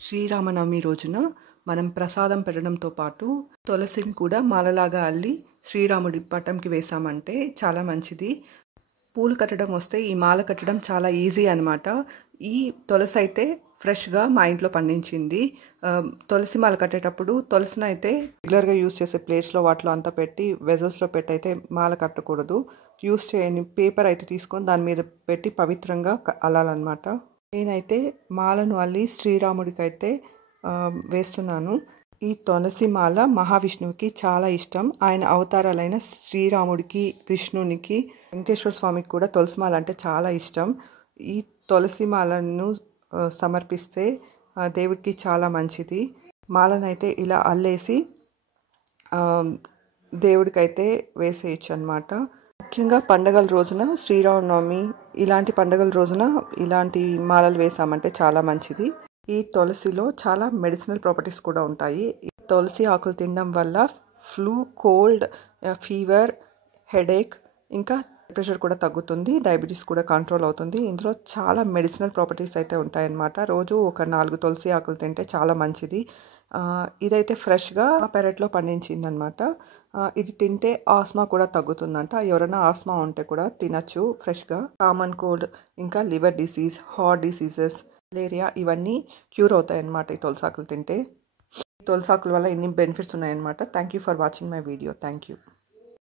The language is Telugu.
శ్రీరామనవమి రోజున మనం ప్రసాదం పెట్టడంతో పాటు తులసిని కూడా మాలలాగా అల్లి శ్రీరాముడి పటంకి వేసామంటే చాలా మంచిది. పూలు కట్టడం వస్తే ఈ మాల కట్టడం చాలా ఈజీ అనమాట. ఈ తులసి అయితే ఫ్రెష్గా మా ఇంట్లో పండించింది. తులసి మాల కట్టేటప్పుడు తులసిని అయితే రెగ్యులర్గా యూస్ చేసే ప్లేట్స్లో వాటిలో అంతా పెట్టి వెజల్స్లో పెట్టి అయితే మాల కట్టకూడదు. యూస్ చేయని పేపర్ అయితే తీసుకొని దాని మీద పెట్టి పవిత్రంగా అల్లాలన్నమాట. నేనైతే మాలను అల్లి శ్రీరాముడికి అయితే వేస్తున్నాను. ఈ తులసి మాల మహావిష్ణువుకి చాలా ఇష్టం. ఆయన అవతారాలైన శ్రీరాముడికి, విష్ణునికి, వెంకటేశ్వర స్వామికి కూడా తులసి మాల అంటే చాలా ఇష్టం. ఈ తులసి మాలను సమర్పిస్తే దేవుడికి చాలా మంచిది. మాలనైతే ఇలా అల్లేసి దేవుడికైతే వేసేయచ్చు అన్నమాట. ముఖ్యంగా పండగల రోజున శ్రీరామనవమి ఇలాంటి పండగల రోజున ఇలాంటి మాలలు వేసామంటే చాలా మంచిది. ఈ తులసిలో చాలా మెడిసినల్ ప్రాపర్టీస్ కూడా ఉంటాయి. ఈ తులసి ఆకులు తినడం వల్ల ఫ్లూ, కోల్డ్, ఫీవర్, హెడేక్, ఇంకా ప్రెషర్ కూడా తగ్గుతుంది. డయాబెటీస్ కూడా కంట్రోల్ అవుతుంది. ఇందులో చాలా మెడిసినల్ ప్రాపర్టీస్ అయితే ఉంటాయన్నమాట. రోజు ఒక 4 తులసి ఆకులు తింటే చాలా మంచిది. ఇదైతే ఫ్రెష్గా పెరట్లో పండించిందనమాట. ఇది తింటే ఆస్మా కూడా తగ్గుతుందంట. ఎవరైనా ఆస్మా ఉంటే కూడా తినచ్చు ఫ్రెష్గా. కామన్ కోల్డ్, ఇంకా liver disease, heart diseases, malaria ఇవన్నీ క్యూర్ అవుతాయి అన్నమాట ఈ తులసాకులు తింటే. తులసాకుల వల్ల ఎన్ని బెనిఫిట్స్ ఉన్నాయన్నమాట. Thank you for watching my video. Thank you.